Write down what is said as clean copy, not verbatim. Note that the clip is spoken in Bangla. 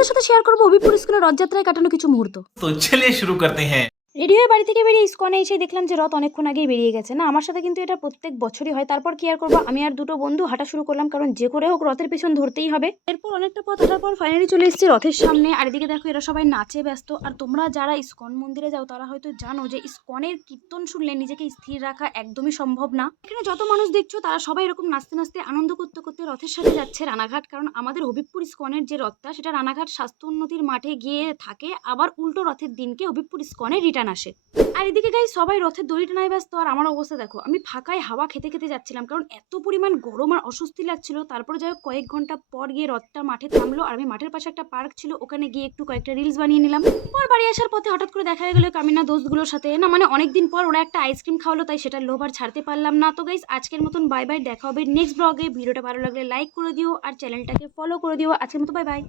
তোমাদের সাথে শেয়ার করবো হবিবপুর ইস্কনের রথযাত্রায় কাটানো কিছু মুহূর্ত। तो चलिए शुरू करते हैं। রেডি হয়ে বাড়ি থেকে বেরিয়ে ইস্কনে এসে দেখলাম যে রথ অনেকক্ষণ আগেই বেরিয়ে গেছে। না, আমার সাথে কিন্তু এটা প্রত্যেক বছরই হয়। তারপর কি আর করবো, আমি আর দুটো বন্ধু হাঁটা শুরু করলাম, কারণ যে করে হোক রথের পেছন ধরতেই হবে। এরপর অনেকটা পথ হাঁটার পর ফাইনালি চলে এসেছি রথের সামনে। আর এদিকে দেখো এরা সবাই নাচে ব্যস্ত। আর তোমরা যারা ইস্কন মন্দিরে যাও তারা হয়তো জানো যে ইস্কনের কীর্তন শুনলে নিজেকে স্থির রাখা একদমই সম্ভব না। এখানে যত মানুষ দেখছো তারা সবাই এরকম নাচতে নাচতে আনন্দ করতে করতে রথের সাথে যাচ্ছে রানাঘাট, কারণ আমাদের হবিবপুর ইস্কনের যে রথটা সেটা রানাঘাট স্বাস্থ্য উন্নতির মাঠে গিয়ে থাকে, আবার উল্টো রথের দিনকে হবিবপুর ইস্কনে রিটার্ন আসে। আর এদিকে গাইস সবাই রথের দড়ি টানায় ব্যস্ত, আর আমার অবস্থা দেখো, আমি ফাঁকায় হাওয়া খেতে খেতে যাচ্ছিলাম, কারণ এত পরিমাণ গরম আর অস্বস্তি লাগছিল। তারপরে যাই হোক কয়েক ঘন্টা পর গিয়ে রথটা মাঠে থামলো, আর আমি মাঠের পাশে একটা পার্ক ছিল ওখানে গিয়ে একটু কয়েকটা রিলস বানিয়ে নিলাম। পর বাড়ি আসার পথে হঠাৎ করে দেখা গেল কামিনা দোস্তগুলোর সাথে, না মানে অনেকদিন পর ওরা একটা আইসক্রিম খাওয়ালো, তাই সেটার লোভ আর ছাড়তে পারলাম না। তো গাইস আজকের মতন বাই বাই, দেখা হবে নেক্সট ব্লগে। ভিডিওটা ভালো লাগলে লাইক করে দিও আর চ্যানেলটাকে ফলো করে দিও। আজকের মতো বাই বাই।